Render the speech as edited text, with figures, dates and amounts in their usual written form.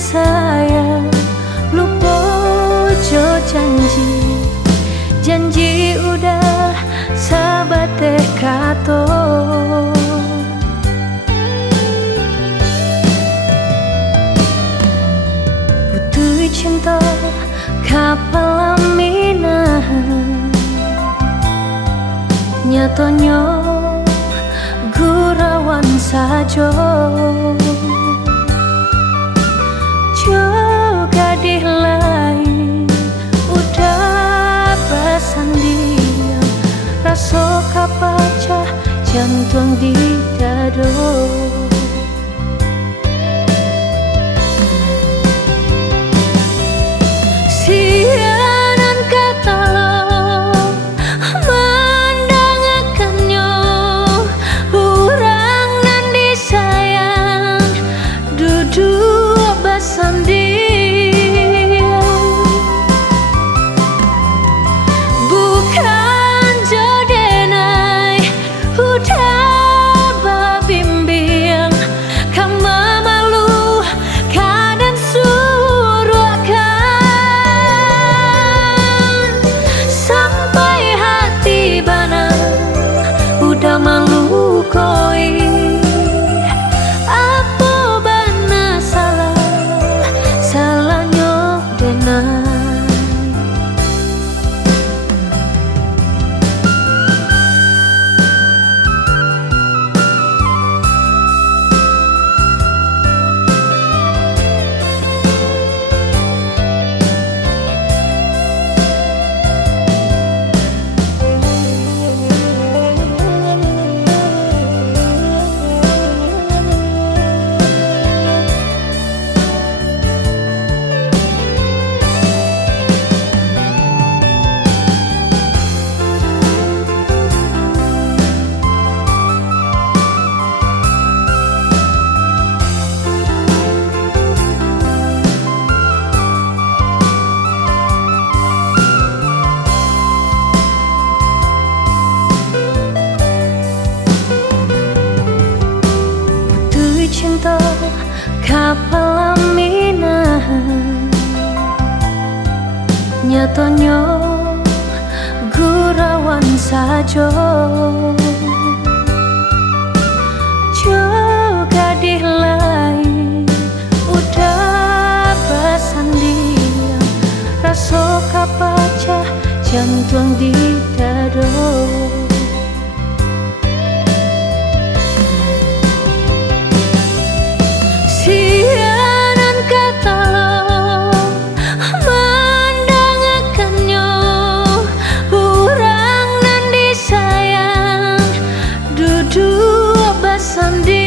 sayang lupa jo janji udah sabate kato butuh cinta kapal aminah nyatanya gurawan sajo juga lain udah basandian rasa kapacah jantung di dado sianan kata mendangakannya urang nan disayang duduk basandian bukan jodenai udah babimbing kama malu kadang suruhkan sampai hati bana udah malu koi apa bana salahnya denai cinta kapal aminah nyatanya gurawan sajo juga lain udah basandian rasa kapacah jantung di dado sianan kata mendangakannya urang nan disayang duduk basandi